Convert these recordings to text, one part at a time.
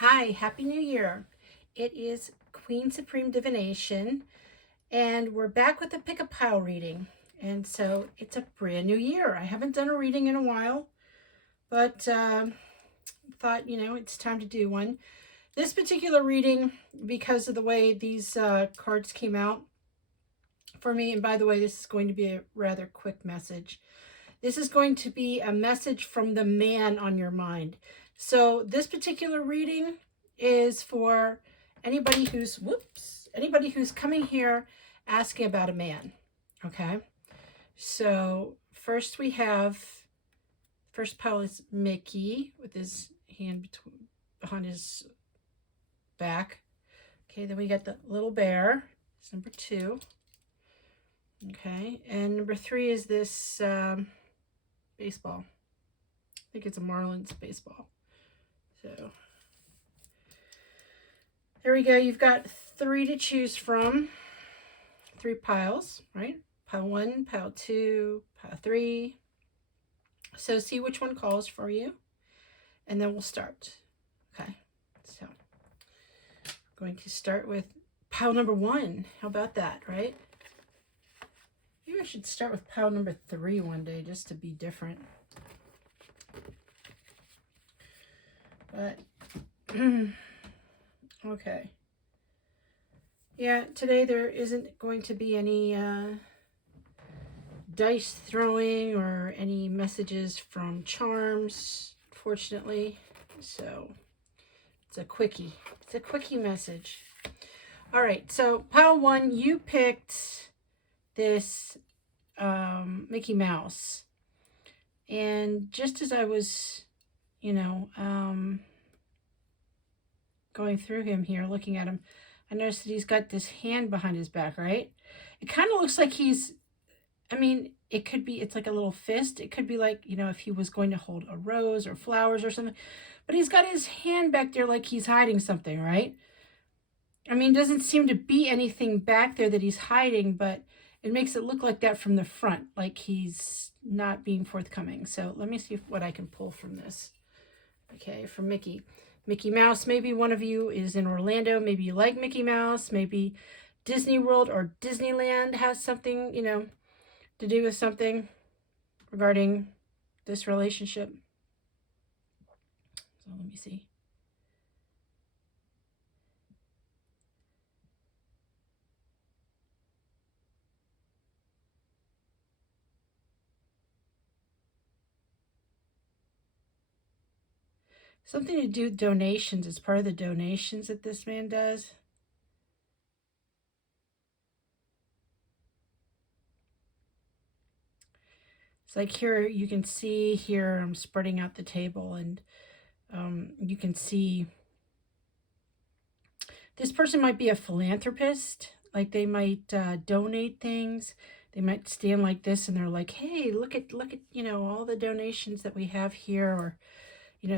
Hi, Happy New Year. It is Queen Supreme Divination, and we're back with the Pick a Pile reading. And so it's a brand new year. I haven't done a reading in a while, but thought, it's time to do one. This particular reading, because of the way these cards came out for me, and by the way, this is going to be a rather quick message. This is going to be a message from the man on your mind. So this particular reading is for anybody who's coming here asking about a man. Okay. So first pile is Mickey with his hand behind his back. Okay, then we got the little bear. It's number 2. Okay, and number 3 is this baseball. I think it's a Marlins baseball. So there we go. You've got 3 to choose from. 3 piles, right? Pile 1, pile 2, pile 3. So see which one calls for you, and then we'll start. Okay, so I'm going to start with pile number 1. How about that, right? Maybe I should start with pile number 3 one day just to be different. But, okay. Yeah, today there isn't going to be any dice throwing or any messages from charms, fortunately. So it's a quickie. It's a quickie message. All right, so pile 1, you picked this Mickey Mouse. And just as I was, going through him here, looking at him, I noticed that he's got this hand behind his back, right? It kind of looks like it could be, it's like a little fist. It could be like, if he was going to hold a rose or flowers or something. But he's got his hand back there like he's hiding something, right? Doesn't seem to be anything back there that he's hiding, but it makes it look like that from the front, like he's not being forthcoming. So let me see what I can pull from this. Okay, from Mickey. Mickey Mouse, maybe one of you is in Orlando. Maybe you like Mickey Mouse. Maybe Disney World or Disneyland has something, to do with something regarding this relationship. So let me see. Something to do with donations. It's part of the donations that this man does. It's like here, you can see here, I'm spreading out the table, and you can see this person might be a philanthropist. Like they might donate things. They might stand like this and they're like, hey, look at, all the donations that we have here, or,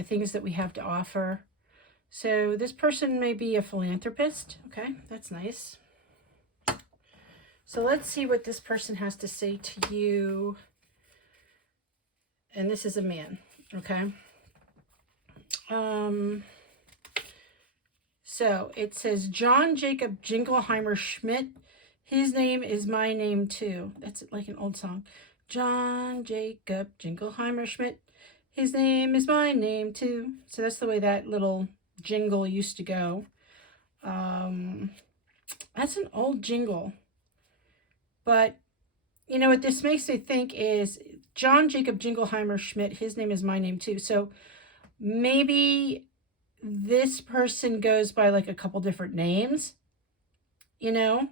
things that we have to offer. So this person may be a philanthropist. Okay, that's nice. So let's see what this person has to say to you. And this is a man, okay? So it says John Jacob Jingleheimer Schmidt. His name is my name too. That's like an old song. John Jacob Jingleheimer Schmidt. His name is my name too. So that's the way that little jingle used to go. That's an old jingle. But you know what this makes me think is John Jacob Jingleheimer Schmidt. His name is my name too. So maybe this person goes by like a couple different names, maybe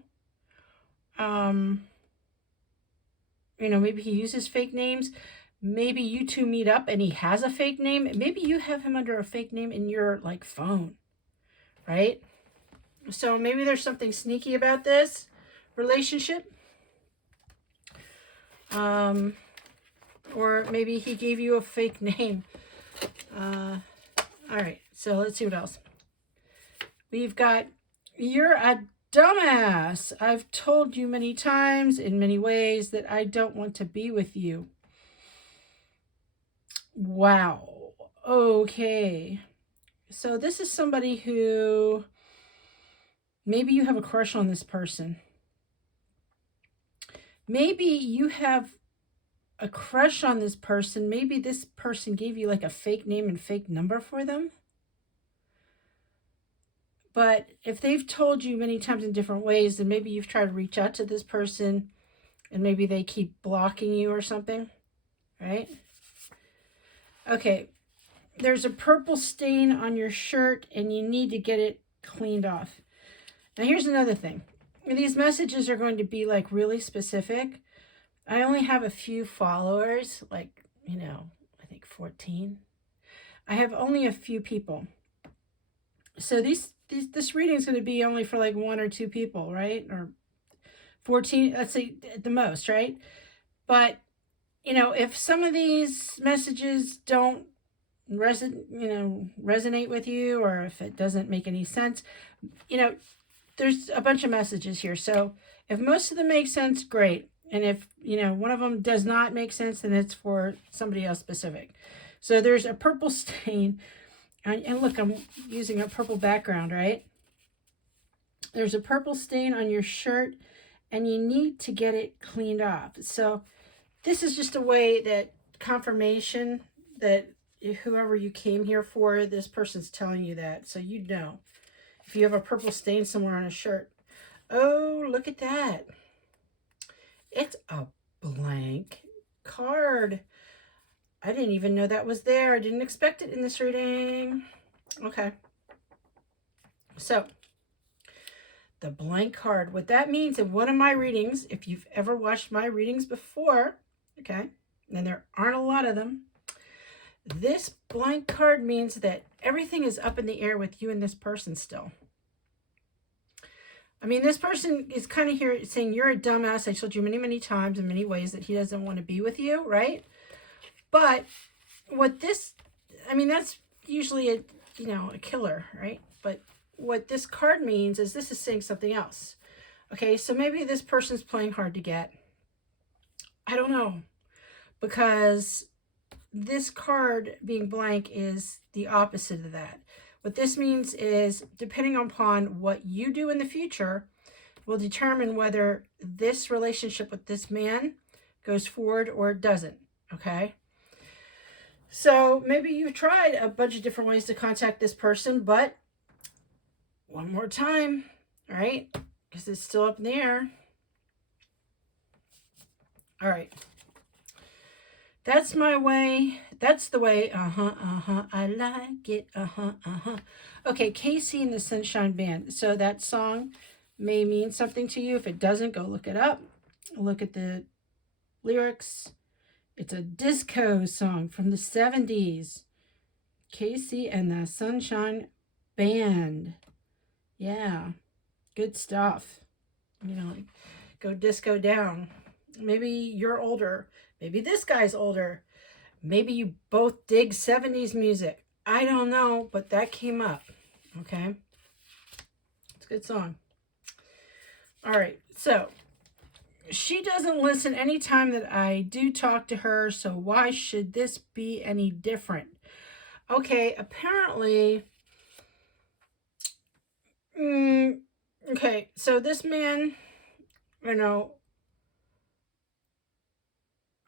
he uses fake names. Maybe you two meet up and he has a fake name. Maybe you have him under a fake name in your like phone, right? So maybe there's something sneaky about this relationship. Or maybe he gave you a fake name. All right, so let's see what else. We've got, you're a dumbass. I've told you many times in many ways that I don't want to be with you. Wow. Okay. So this is somebody who maybe you have a crush on this person. Maybe you have a crush on this person. Maybe this person gave you like a fake name and fake number for them. But if they've told you many times in different ways, then maybe you've tried to reach out to this person and maybe they keep blocking you or something, right? Okay, there's a purple stain on your shirt and you need to get it cleaned off. Now, here's another thing. These messages are going to be like really specific. I only have a few followers, like, I think 14. I have only a few people. So this reading is going to be only for like 1 or 2 people, right? Or 14, let's say at the most, right? But, if some of these messages don't resonate with you, or if it doesn't make any sense, there's a bunch of messages here. So if most of them make sense, great. And if, one of them does not make sense, then it's for somebody else specific. So there's a purple stain. And look, I'm using a purple background, right? There's a purple stain on your shirt and you need to get it cleaned off. So this is just a way that confirmation that whoever you came here for, this person's telling you that. So if you have a purple stain somewhere on a shirt. Oh, look at that. It's a blank card. I didn't even know that was there. I didn't expect it in this reading. Okay. So, the blank card. What that means in one of my readings, if you've ever watched my readings before, okay, and there aren't a lot of them, this blank card means that everything is up in the air with you and this person still. I mean, this person is kind of here saying, you're a dumbass. I told you many, many times in many ways that he doesn't want to be with you, right? But that's usually a killer, right? But what this card means is this is saying something else. Okay, so maybe this person's playing hard to get. I don't know. Because this card being blank is the opposite of that. What this means is, depending upon what you do in the future, will determine whether this relationship with this man goes forward or it doesn't, okay? So maybe you've tried a bunch of different ways to contact this person, but one more time, right? Because it's still up in the air. All right. That's my way. That's the way. I like it. Okay, KC and the Sunshine Band. So that song may mean something to you. If it doesn't, go look it up. Look at the lyrics. It's a disco song from the 70s. KC and the Sunshine Band. Yeah, good stuff. Go disco down. Maybe you're older. Maybe this guy's older. Maybe you both dig 70s music. I don't know, but that came up. Okay? It's a good song. All right, so she doesn't listen anytime that I do talk to her, so why should this be any different? Okay, apparently... okay, so this man,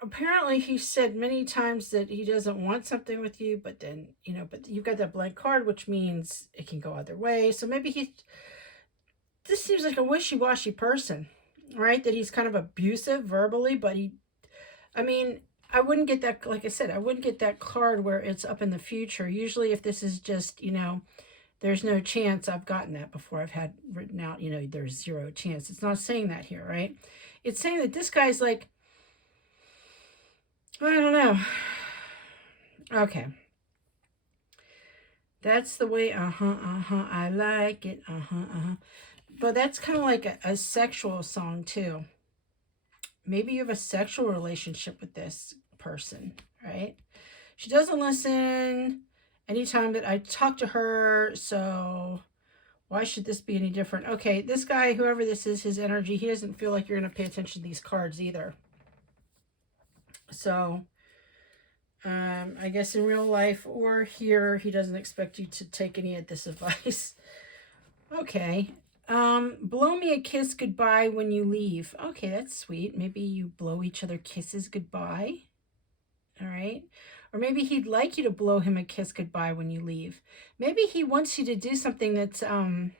apparently he said many times that he doesn't want something with you, but then, but you've got that blank card, which means it can go either way. So maybe this seems like a wishy-washy person, right? That he's kind of abusive verbally, but I wouldn't get that, like I said, I wouldn't get that card where it's up in the future. Usually if this is just, there's no chance. I've gotten that before. I've had written out, there's zero chance. It's not saying that here, right? It's saying that this guy's like, I don't know. Okay. That's the way, I like it, But that's kind of like a sexual song too. Maybe you have a sexual relationship with this person, right? She doesn't listen anytime that I talk to her, so why should this be any different? Okay, this guy, whoever this is, his energy, he doesn't feel like you're going to pay attention to these cards either. So, I guess in real life or here, he doesn't expect you to take any of this advice. Okay. Blow me a kiss goodbye when you leave. Okay, that's sweet. Maybe you blow each other kisses goodbye. All right. Or maybe he'd like you to blow him a kiss goodbye when you leave. Maybe he wants you to do something that's I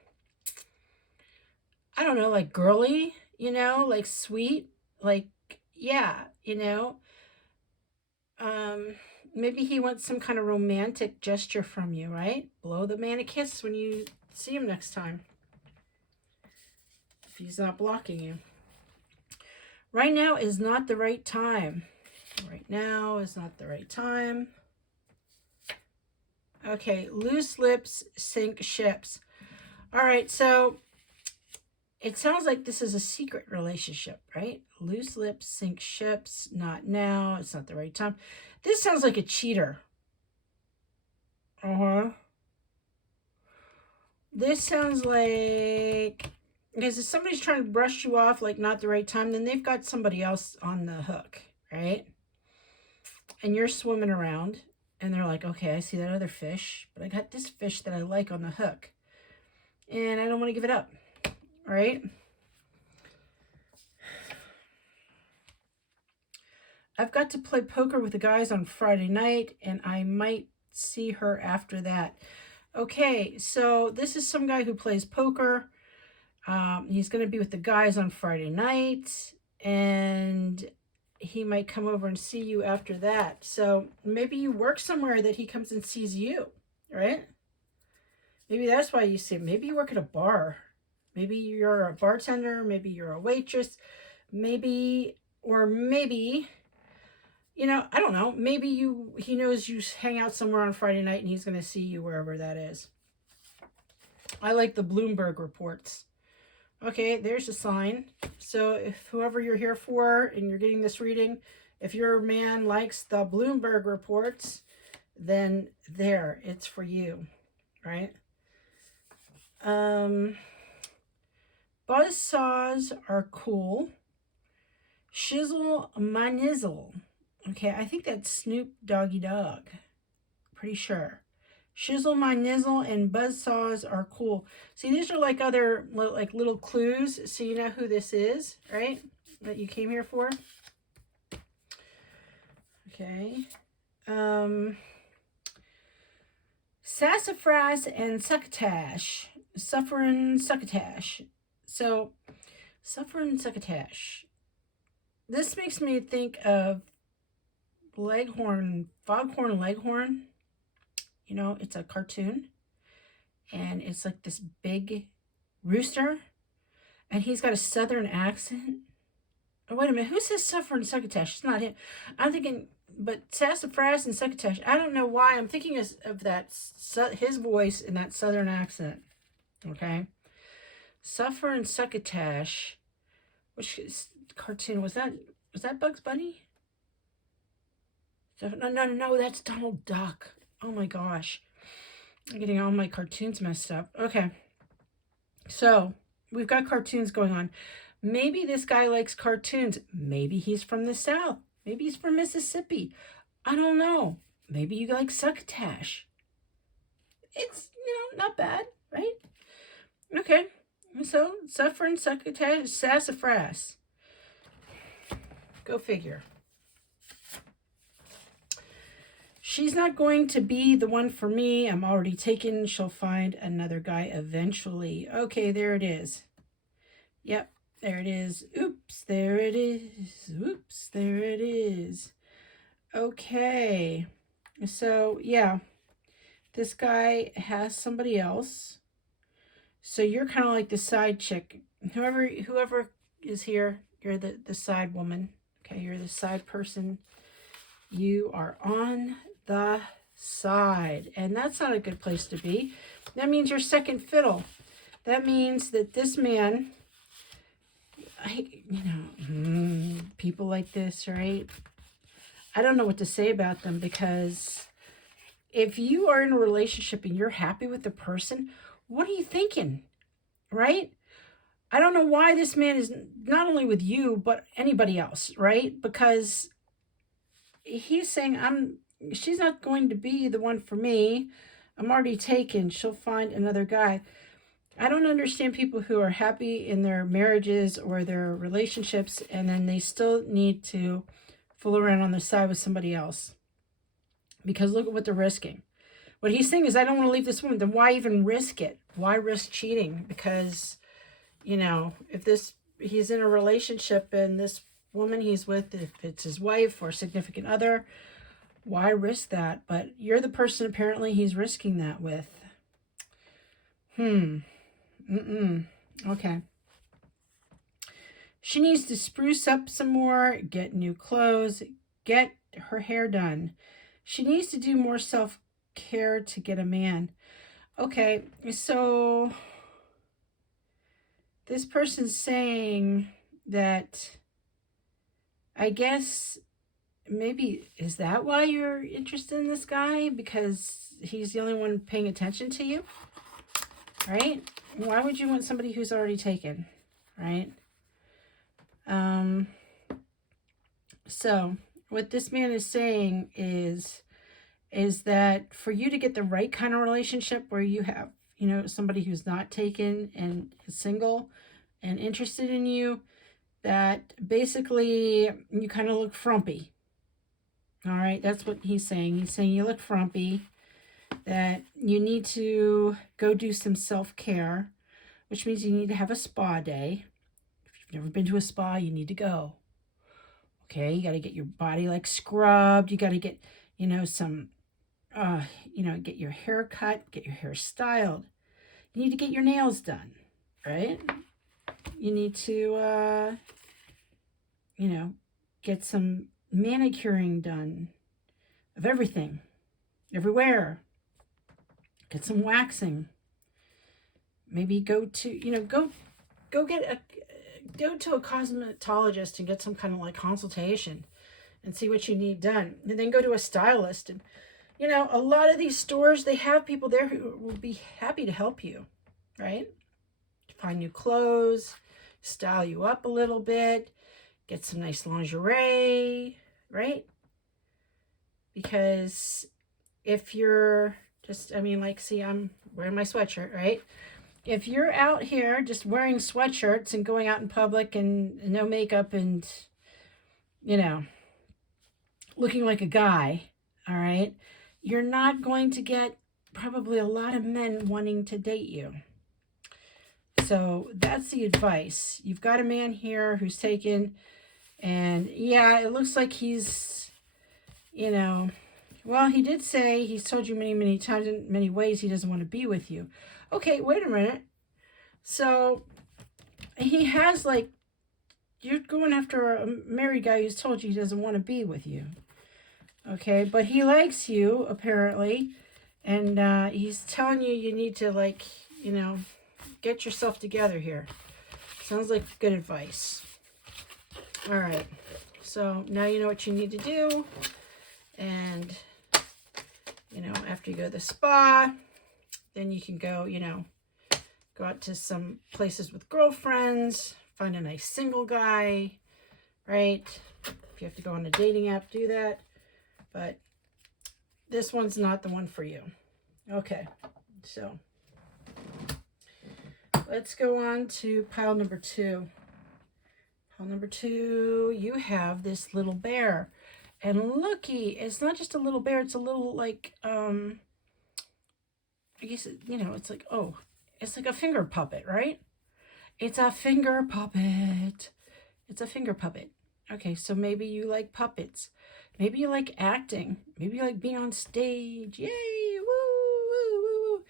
don't know, like girly, like sweet, like yeah, Um maybe he wants some kind of romantic gesture from you, right? Blow the man a kiss when you see him next time. If he's not blocking you. Right now is not the right time. Right now is not the right time. Okay, loose lips sink ships. All right, so it sounds like this is a secret relationship, right? Loose lips sink ships. Not now. It's not the right time. This sounds like a cheater. Uh-huh. This sounds like, because if somebody's trying to brush you off like not the right time, then they've got somebody else on the hook, right? And you're swimming around and they're like, okay, I see that other fish, but I got this fish that I like on the hook and I don't want to give it up, right? I've got to play poker with the guys on Friday night and I might see her after that. Okay, so this is some guy who plays poker. He's going to be with the guys on Friday night and he might come over and see you after that. So maybe you work somewhere that he comes and sees you, right? Maybe that's why you see him. Maybe you work at a bar. Maybe you're a bartender. Maybe you're a waitress. Maybe, or maybe, I don't know. Maybe he knows you hang out somewhere on Friday night and he's going to see you wherever that is. I like the Bloomberg reports. Okay, there's a sign. So if whoever you're here for and you're getting this reading, if your man likes the Bloomberg reports, then there, it's for you, right? Buzz saws are cool. Shizzle my nizzle. Okay, I think that's Snoop Doggy Dogg. Pretty sure. Shizzle my nizzle and buzz saws are cool. See, these are like other like little clues, so you know who this is, right? That you came here for. Okay. Sassafras and succotash. Suffering succotash. So, suffering succotash. This makes me think of Foghorn Leghorn. It's a cartoon. And it's like this big rooster. And he's got a southern accent. Oh, wait a minute. Who says suffering succotash? It's not him. I'm thinking, but sassafras and succotash. I don't know why. I'm thinking of that, his voice in that southern accent. Okay. Suffer and succotash. Which cartoon was that? Was that Bugs Bunny? No, that's Donald Duck. Oh my gosh. I'm getting all my cartoons messed up. Okay. So, we've got cartoons going on. Maybe this guy likes cartoons. Maybe he's from the South. Maybe he's from Mississippi. I don't know. Maybe you like succotash. It's, not bad, right? Okay. So, suffering succotash, sassafras. Go figure. She's not going to be the one for me. I'm already taken. She'll find another guy eventually. Okay, there it is. Yep, there it is. Oops, there it is. Oops, there it is. Okay. So, yeah. This guy has somebody else. So you're kind of like the side chick. Whoever is here, you're the side woman. Okay, you're the side person. You are on the side. And that's not a good place to be. That means you're second fiddle. That means that this man, people like this, right? I don't know what to say about them, because if you are in a relationship and you're happy with the person, what are you thinking, right? I don't know why this man is not only with you, but anybody else, right? Because he's saying, she's not going to be the one for me. I'm already taken. She'll find another guy. I don't understand people who are happy in their marriages or their relationships and then they still need to fool around on the side with somebody else. Because look at what they're risking. What he's saying is, I don't want to leave this woman. Then why even risk it? Why risk cheating? Because, if he's in a relationship and this woman he's with, if it's his wife or significant other, why risk that? But you're the person apparently he's risking that with. Okay. She needs to spruce up some more, get new clothes, get her hair done. She needs to do more self-care to get a man. Okay, so this person's saying that, I guess, maybe, is that why you're interested in this guy? Because he's the only one paying attention to you? Right? Why would you want somebody who's already taken? Right? So what this man is saying is that for you to get the right kind of relationship where you have, somebody who's not taken and is single and interested in you, that basically you kind of look frumpy. All right, that's what he's saying. He's saying you look frumpy, that you need to go do some self-care, which means you need to have a spa day. If you've never been to a spa, you need to go. Okay, you got to get your body like scrubbed. You got to get, some, get your hair cut, get your hair styled. You need to get your nails done, right? You need to, get some manicuring done of everything, everywhere. Get some waxing. Maybe go to, go to a cosmetologist and get some kind of like consultation and see what you need done. And then go to a stylist. And, a lot of these stores, they have people there who will be happy to help you, right? Find new clothes, style you up a little bit, get some nice lingerie, right? Because if you're just, see, I'm wearing my sweatshirt, right? If you're out here just wearing sweatshirts and going out in public and no makeup and, looking like a guy, all right, you're not going to get probably a lot of men wanting to date you. So that's the advice. You've got a man here who's taken, and yeah, it looks like he's, well, he did say, he's told you many, many times in many ways he doesn't want to be with you. Okay, wait a minute. So he has you're going after a married guy who's told you he doesn't want to be with you. Okay, but he likes you apparently, and he's telling you need to get yourself together here. Sounds like good advice. All right, so now you know what you need to do, and after you go to the spa, then you can go, go out to some places with girlfriends, find a nice single guy, right? If you have to go on a dating app, do that. But this one's not the one for you. Okay, so let's go on to pile number 2. Pile number 2, you have this little bear. And looky, it's not just a little bear, it's a little I guess, it's like, it's like a finger puppet, right? It's a finger puppet. It's a finger puppet. Okay, so maybe you like puppets. Maybe you like acting. Maybe you like being on stage. Yay! Woo, woo, woo, woo.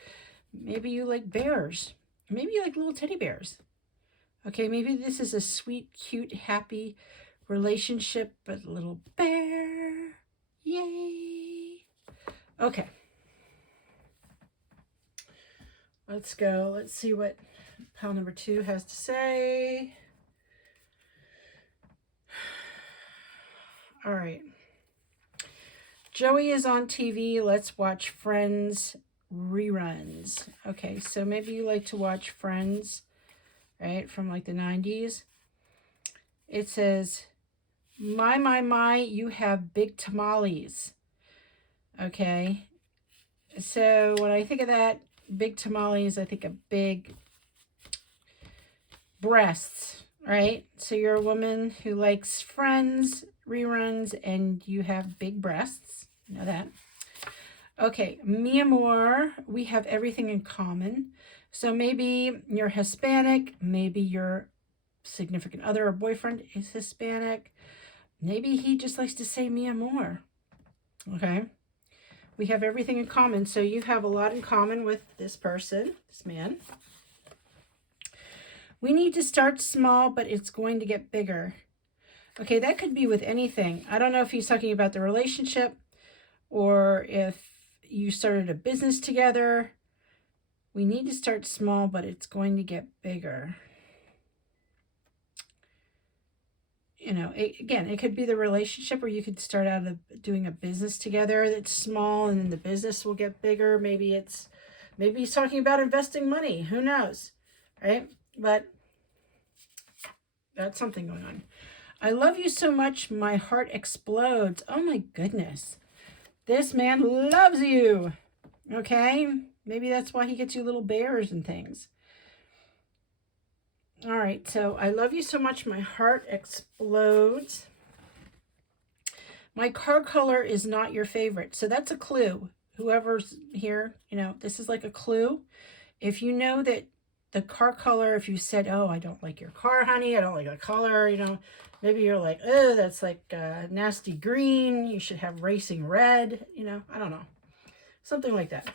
Maybe you like bears. Maybe you like little teddy bears. Okay, maybe this is a sweet, cute, happy relationship, but a little bear. Yay! Okay. Let's go. Let's see what pile number 2 has to say. All right. Joey is on TV. Let's watch Friends reruns. Okay, so maybe you like to watch Friends, right, from the 90s. It says, my, you have big tamales. Okay. So when I think of that, big tamales, I think of big breasts, right? So you're a woman who likes Friends, reruns, and you have big breasts. You know that. Okay, mi amor, we have everything in common. So maybe you're Hispanic, maybe your significant other or boyfriend is Hispanic. Maybe he just likes to say mi amor. Okay. We have everything in common. So you have a lot in common with this person, this man. We need to start small, but it's going to get bigger. Okay, that could be with anything. I don't know if he's talking about the relationship or if you started a business together. We need to start small, but it's going to get bigger. You know, again, it could be the relationship, or you could start out of doing a business together that's small, and then the business will get bigger. Maybe he's talking about investing money. Who knows, right? But that's something going on. I love you so much, my heart explodes. Oh my goodness. This man loves you. Okay? Maybe that's why he gets you little bears and things. All right, so I love you so much, my heart explodes. My car color is not your favorite. So that's a clue. Whoever's here, you know, this is like a clue. If you know that the car color, if you said, oh, I don't like your car, honey, I don't like the color, you know, maybe you're like, oh, that's like nasty green. You should have racing red, you know, I don't know. Something like that.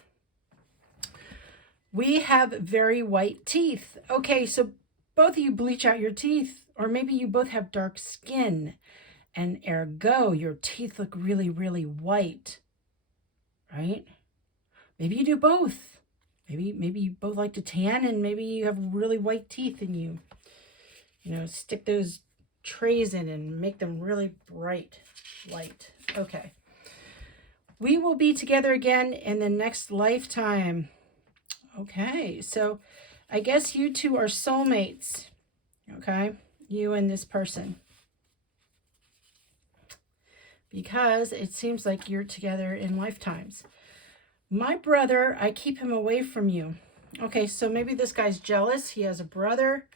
We have very white teeth. Okay, so both of you bleach out your teeth, or maybe you both have dark skin, and ergo, your teeth look really, really white, right? Maybe you do both. Maybe you both like to tan, and maybe you have really white teeth, and you know, stick those trays in and make them really bright white. Okay. We will be together again in the next lifetime. Okay, so I guess you two are soulmates. Okay, you and this person. Because it seems like you're together in lifetimes. My brother, I keep him away from you. Okay, so maybe this guy's jealous. He has a brother.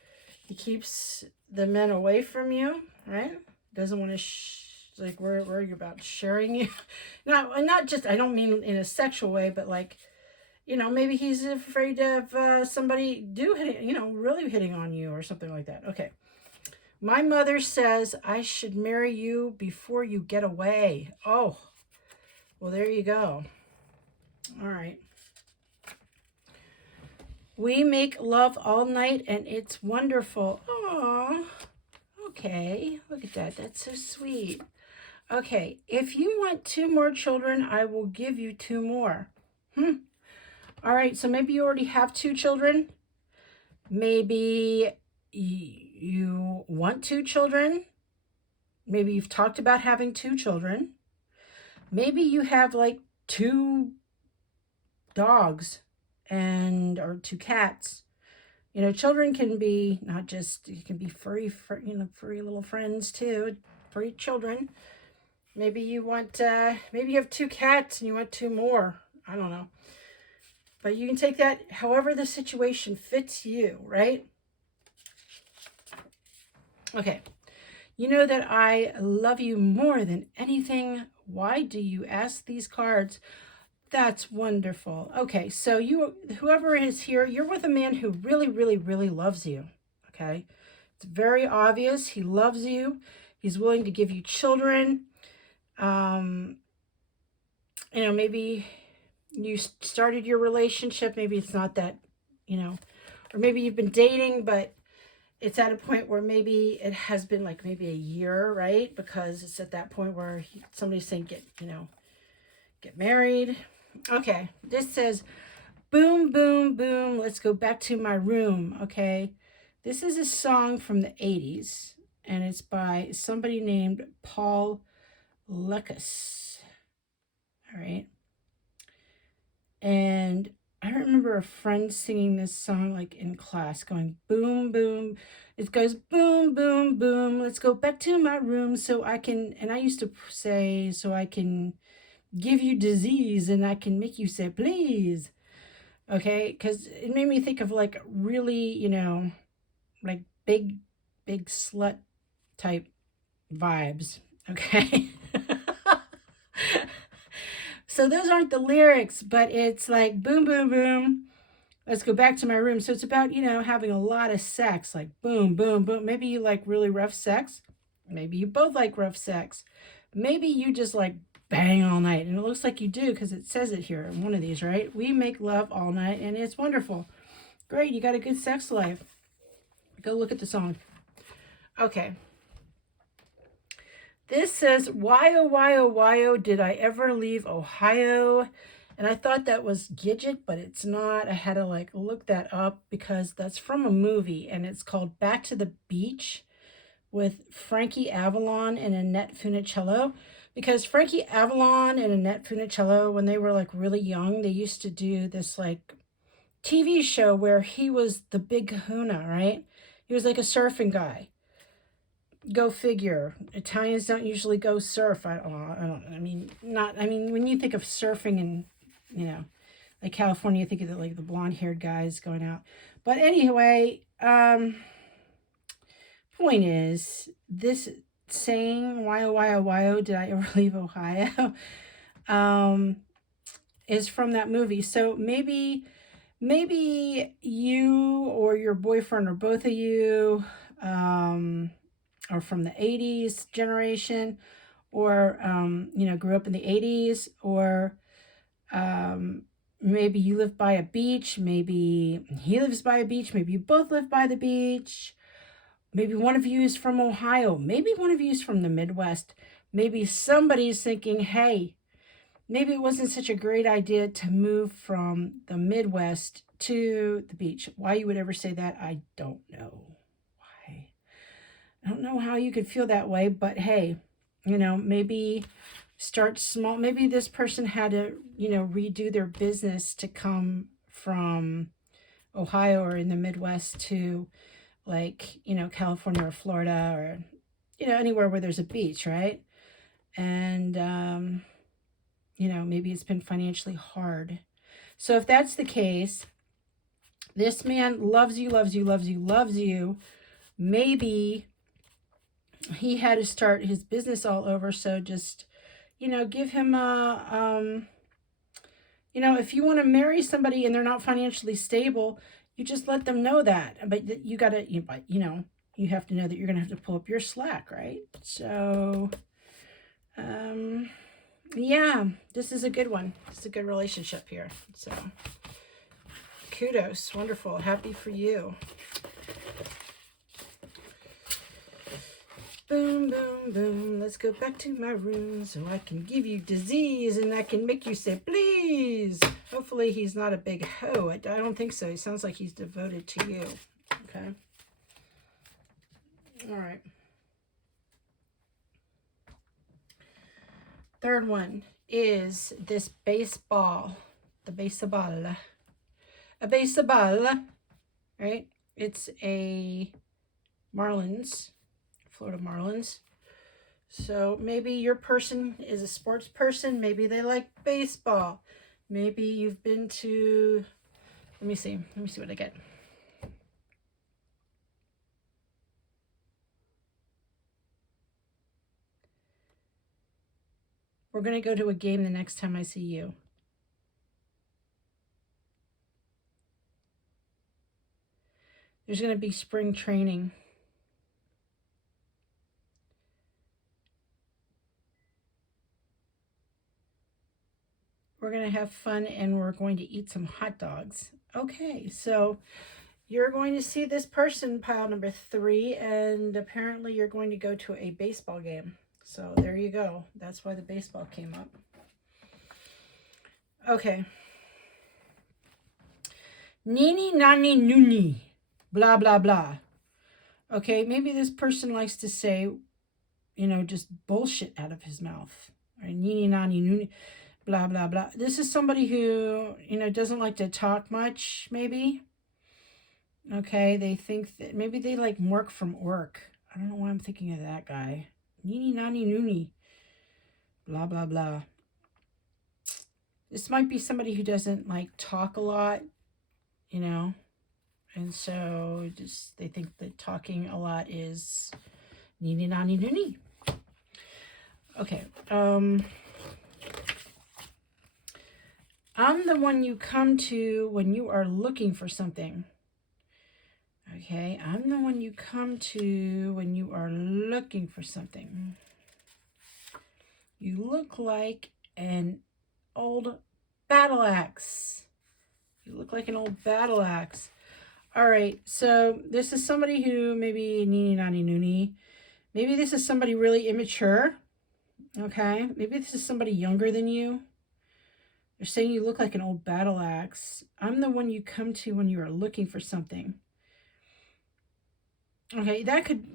He keeps the men away from you, right? Doesn't want to, like, worry about sharing you. Not just, I don't mean in a sexual way, but like, you know, maybe he's afraid of somebody really hitting on you or something like that. Okay. My mother says I should marry you before you get away. Oh, well, there you go. All right. We make love all night and it's wonderful. Oh, okay. Look at that. That's so sweet. Okay. If you want 2 more children, I will give you 2 more. All right. So maybe you already have 2 children. Maybe you want 2 children. Maybe you've talked about having 2 children. Maybe you have like 2 dogs or 2 cats. You know, children can be not just, you can be furry little friends too, furry children. Maybe you want, maybe you have 2 cats and you want 2 more. I don't know. But you can take that however the situation fits you, right? Okay. You know that I love you more than anything. Why do you ask these cards? That's wonderful. Okay, so whoever is here, you're with a man who really, really, really loves you. Okay, it's very obvious. He loves you. He's willing to give you children. You know, maybe you started your relationship. Maybe it's not that, you know, or maybe you've been dating, but it's at a point where maybe it has been like maybe a year, right? Because it's at that point where somebody's saying get married. Okay, this says, boom, boom, boom, let's go back to my room, okay? This is a song from the 80s, and it's by somebody named Paul Lukas, all right? And I remember a friend singing this song like in class, going boom, boom. It goes boom, boom, boom, let's go back to my room so I can, and I used to say, so I can give you disease and I can make you say please. Okay, because it made me think of like really, like big slut type vibes. Okay. So those aren't the lyrics, but it's like boom, boom, boom. Let's go back to my room. So it's about, having a lot of sex, like boom, boom, boom. Maybe you like really rough sex. Maybe you both like rough sex. Maybe you just like bang all night. And it looks like you do because it says it here in one of these, right? We make love all night and it's wonderful. Great. You got a good sex life. Go look at the song. Okay. This says, why oh did I ever leave Ohio? And I thought that was Gidget, but it's not. I had to like look that up because that's from a movie and it's called Back to the Beach with Frankie Avalon and Annette Funicello. Because Frankie Avalon and Annette Funicello, when they were like really young, they used to do this like TV show where he was the big kahuna, right? He was like a surfing guy. Go figure. Italians don't usually go surf. When you think of surfing and, like California, you think of the blonde haired guys going out. But anyway, point is, this saying, why oh, did I ever leave Ohio? Is from that movie. So maybe you or your boyfriend or both of you, or from the 80s generation, or grew up in the 80s, or maybe you live by a beach, maybe he lives by a beach, maybe you both live by the beach, maybe one of you is from Ohio, maybe one of you is from the Midwest, maybe somebody's thinking, hey, maybe it wasn't such a great idea to move from the Midwest to the beach. Why you would ever say that, I don't know. I don't know how you could feel that way, but hey, maybe start small. Maybe this person had to, redo their business to come from Ohio or in the Midwest to like, California or Florida or, anywhere where there's a beach, right? And, maybe it's been financially hard. So if that's the case, this man loves you, loves you, loves you, loves you. Maybe he had to start his business all over. So just, give him a, if you want to marry somebody and they're not financially stable, you just let them know that. But you got to, you have to know that you're going to have to pull up your slack, right? So, yeah, this is a good one. It's a good relationship here. So, kudos. Wonderful. Happy for you. Boom, boom, boom. Let's go back to my room so I can give you disease and I can make you say please. Hopefully he's not a big hoe. I don't think so. He sounds like he's devoted to you. Okay. All right. Third one is this baseball. The baseball. A baseball. Right? It's a Marlins. Florida Marlins. So maybe your person is a sports person. Maybe they like baseball. Maybe you've been to, let me see what I get. We're going to go to a game the next time I see you. There's going to be spring training. We're going to have fun and we're going to eat some hot dogs. Okay, so you're going to see this person, pile number 3, and apparently you're going to go to a baseball game. So there you go. That's why the baseball came up. Okay. Nini nani nuni. Blah, blah, blah. Okay, maybe this person likes to say, just bullshit out of his mouth. Right? Nini nani nuni. Blah, blah, blah. This is somebody who, doesn't like to talk much, maybe. Okay, they think that maybe they like work from work. I don't know why I'm thinking of that guy. Nini nani nuni. Blah, blah, blah. This might be somebody who doesn't like talk a lot, you know, and so just they think that talking a lot is needy nani nooni. Okay. I'm the one you come to when you are looking for something. Okay, I'm the one you come to when you are looking for something. You look like an old battle axe. You look like an old battle axe. All right, so this is somebody who maybe needy nani nooni. Maybe this is somebody really immature. Okay, maybe this is somebody younger than you. They're saying you look like an old battle axe. I'm the one you come to when you are looking for something. Okay, that could,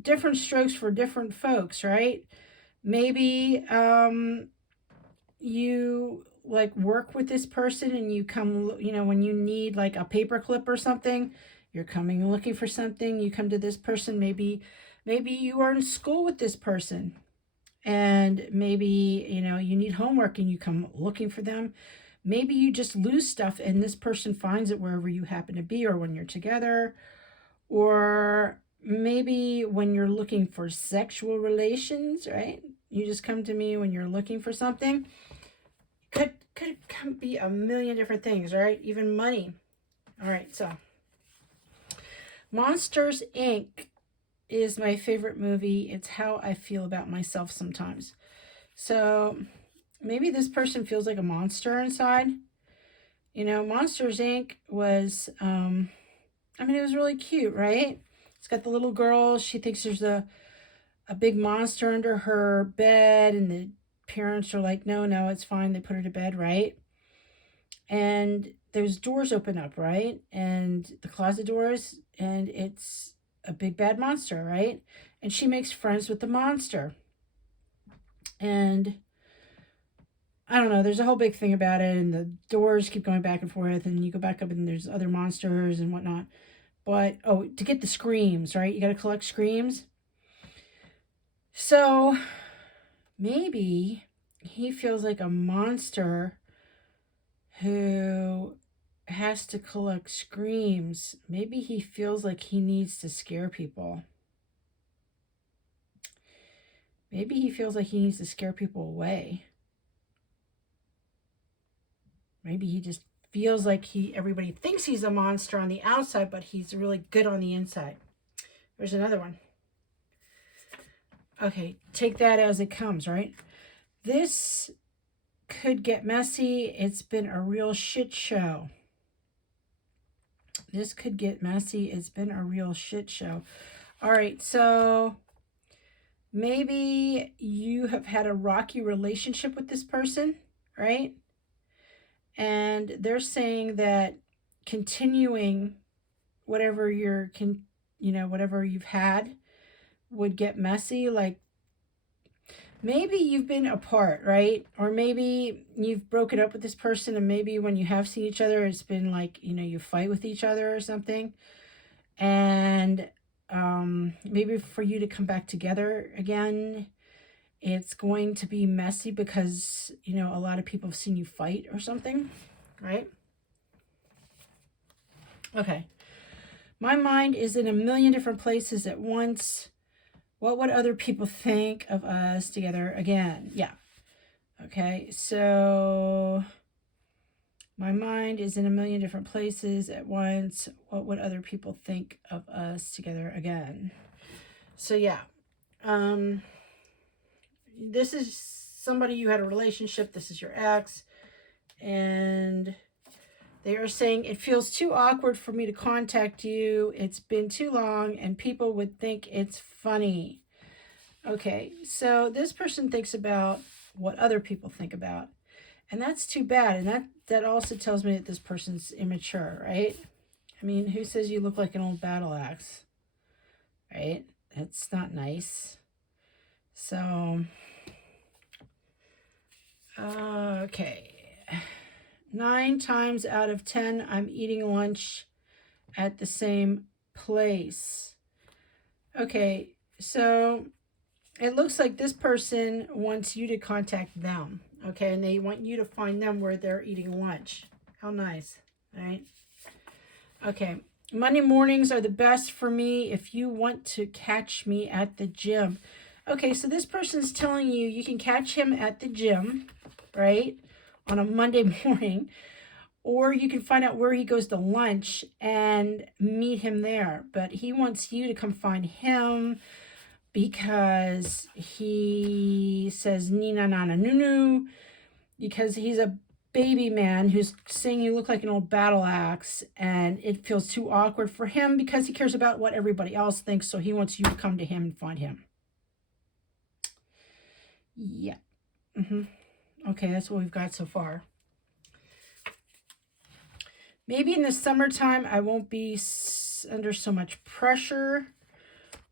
different strokes for different folks, right? Maybe you like work with this person and you come, when you need like a paper clip or something, you're coming looking for something, you come to this person. Maybe you are in school with this person and maybe, you need homework and you come looking for them. Maybe you just lose stuff and this person finds it wherever you happen to be or when you're together. Or maybe when you're looking for sexual relations, right? You just come to me when you're looking for something. Could be a million different things, right? Even money. All right, so Monsters Inc. is my favorite movie. It's how I feel about myself sometimes. So maybe this person feels like a monster inside. Monsters Inc. was, it was really cute, right? It's got the little girl. She thinks there's a big monster under her bed, and the parents are like, no, it's fine. They put her to bed, right? And those doors open up, right? And the closet doors, and it's a big bad monster, right? And she makes friends with the monster. And I don't know, there's a whole big thing about it, and the doors keep going back and forth, and you go back up, and there's other monsters and whatnot. But, to get the screams, right? You got to collect screams. So maybe he feels like a monster who has to collect screams. Maybe he feels like he needs to scare people. Maybe he feels like he needs to scare people away. Maybe he just feels like everybody thinks he's a monster on the outside, but he's really good on the inside. There's another one. Okay, take that as it comes, right? This could get messy. It's been a real shit show. This could get messy. It's been a real shit show. All right, so maybe you have had a rocky relationship with this person, right? And they're saying that continuing whatever whatever you've had would get messy. Like maybe you've been apart, right? Or maybe you've broken up with this person, and maybe when you have seen each other, it's been like, you fight with each other or something. And maybe for you to come back together again, it's going to be messy because, a lot of people have seen you fight or something, right? Okay. My mind is in a million different places at once. What would other people think of us together again? Yeah. Okay, so my mind is in a million different places at once. What would other people think of us together again? So yeah, this is somebody you had a relationship. This is your ex, and they are saying it feels too awkward for me to contact you. It's been too long, and people would think it's funny. Okay, so this person thinks about what other people think about, and that's too bad. And that also tells me that this person's immature, right? I mean, who says you look like an old battle axe, right? That's not nice. So, okay. 9 times out of 10, I'm eating lunch at the same place. Okay, so it looks like this person wants you to contact them. Okay, and they want you to find them where they're eating lunch. How nice, right? Okay, Monday mornings are the best for me if you want to catch me at the gym. Okay, so this person's telling you you can catch him at the gym, right, on a Monday morning, or you can find out where he goes to lunch and meet him there. But he wants you to come find him because he says Nina Nana Nunu, because he's a baby man who's saying you look like an old battle axe, and it feels too awkward for him because he cares about what everybody else thinks, so he wants you to come to him and find him. Yeah. Okay, that's what we've got so far. Maybe in the summertime I won't be under so much pressure.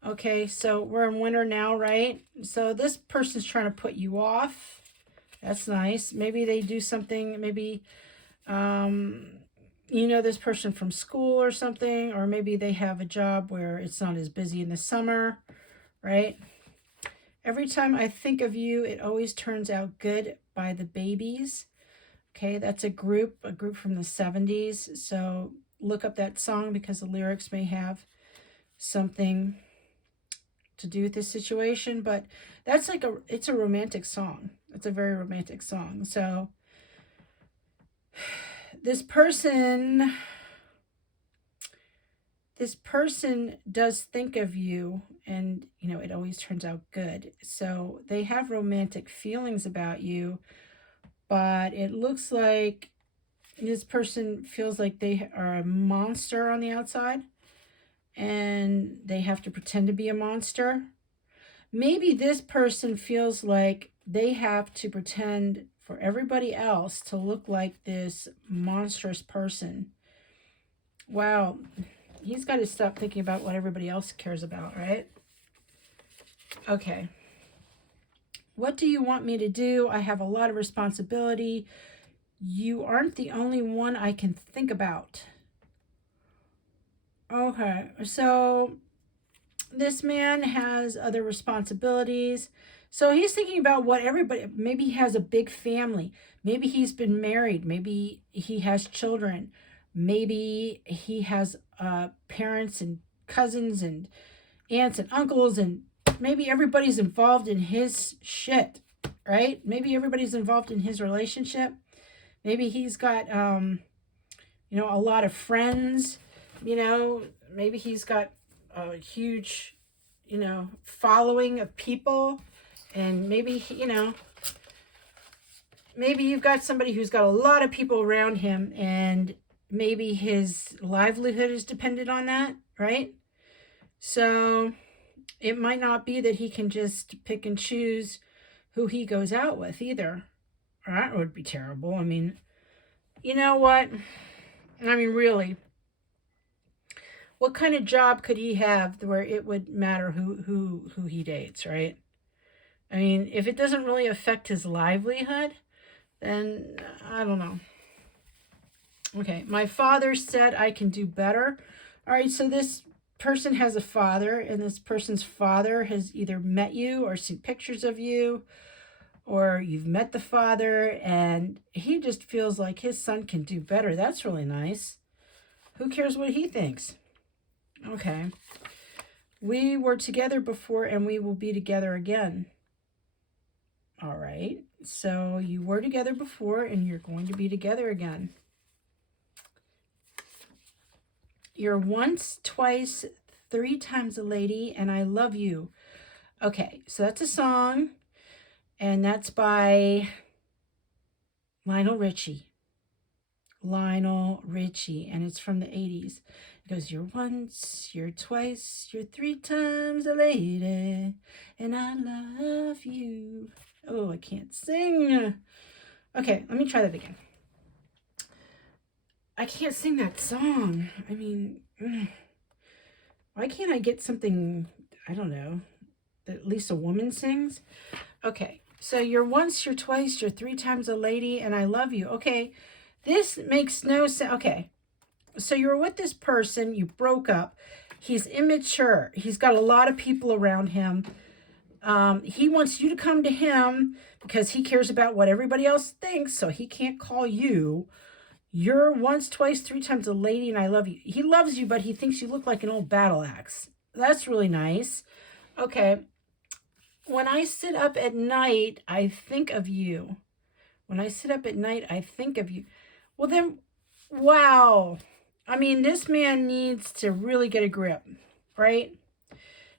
Okay, so we're in winter now, right? So this person's trying to put you off. That's nice. Maybe they do something, maybe you know this person from school or something, or maybe they have a job where it's not as busy in the summer, right? Every time I think of you, it always turns out good by the Babies. Okay, that's a group from the 70s. So look up that song because the lyrics may have something to do with this situation, but that's like it's a romantic song. It's a very romantic song. So this person does think of you, and you know it always turns out good. So they have romantic feelings about you, but it looks like this person feels like they are a monster on the outside and they have to pretend to be a monster. Maybe this person feels like they have to pretend for everybody else to look like this monstrous person. Wow, he's got to stop thinking about what everybody else cares about, right? Okay. What do you want me to do? I have a lot of responsibility. You aren't the only one I can think about. Okay, so this man has other responsibilities. So he's thinking about what everybody, maybe he has a big family. Maybe he's been married. Maybe he has children. Maybe he has parents and cousins and aunts and uncles, and maybe everybody's involved in his shit, right? Maybe everybody's involved in his relationship. Maybe he's got, you know, a lot of friends, you know, maybe he's got a huge, you know, following of people, and maybe, you know, maybe you've got somebody who's got a lot of people around him, and maybe his livelihood is dependent on that, right? So it might not be that he can just pick and choose who he goes out with either. That would be terrible. I mean, you know what? I mean, really, what kind of job could he have where it would matter who he dates, right? I mean, if it doesn't really affect his livelihood, then I don't know. Okay, my father said I can do better. All right, so this person has a father, and this person's father has either met you or seen pictures of you, or you've met the father, and he just feels like his son can do better. That's really nice. Who cares what he thinks? Okay. We were together before, and we will be together again. All right. So you were together before, and you're going to be together again. You're once, twice, 3 times a lady, and I love you. Okay, so that's a song, and that's by Lionel Richie. Lionel Richie, and it's from the 80s. It goes, you're once, you're twice, you're 3 times a lady, and I love you. Oh, I can't sing. Okay, let me try that again. I can't sing that song. I mean, why can't I get something, I don't know, that at least a woman sings? Okay, so you're once, you're twice, you're 3 times a lady, and I love you. Okay, this makes no sense. Okay, so you're with this person, you broke up. He's immature. He's got a lot of people around him. He wants you to come to him because he cares about what everybody else thinks, so he can't call you. You're once, twice, three times a lady, and I love you. He loves you, but he thinks you look like an old battle axe. That's really nice. Okay. When I sit up at night, I think of you. When I sit up at night, I think of you. Well, then, wow. I mean, this man needs to really get a grip, right?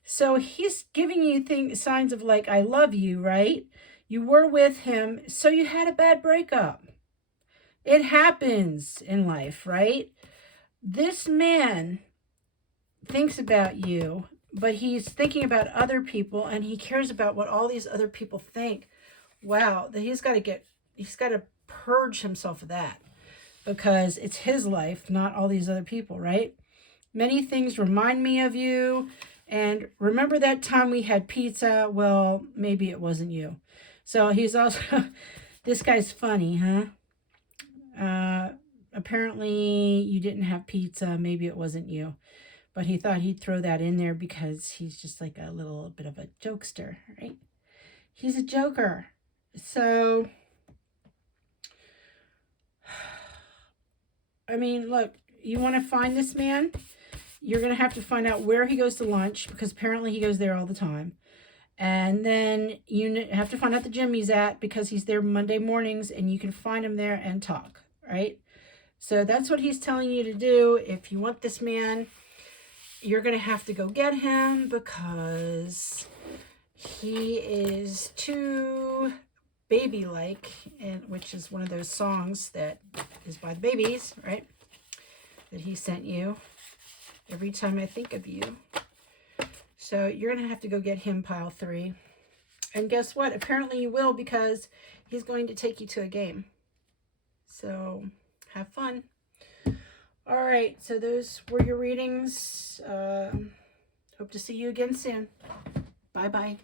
So he's giving you signs of like, I love you, right? You were with him, so you had a bad breakup. It happens in life, right? This man thinks about you, but he's thinking about other people and he cares about what all these other people think. Wow, that he's got to purge himself of that because it's his life, not all these other people, right? Many things remind me of you. And remember that time we had pizza? Well, maybe it wasn't you. So he's also, this guy's funny, huh? Apparently you didn't have pizza. Maybe it wasn't you. But he thought he'd throw that in there because he's just like a little bit of a jokester, right? He's a joker. So, I mean, look, you want to find this man? You're going to have to find out where he goes to lunch because apparently he goes there all the time. And then you have to find out the gym he's at because he's there Monday mornings and you can find him there and talk, right? So that's what he's telling you to do. If you want this man, you're going to have to go get him because he is too baby-like, and which is one of those songs that is by the Babies, right? That he sent you. Every time I think of you. So you're going to have to go get him, pile 3. And guess what? Apparently you will because he's going to take you to a game. So have fun. All right. So those were your readings. Hope to see you again soon. Bye-bye.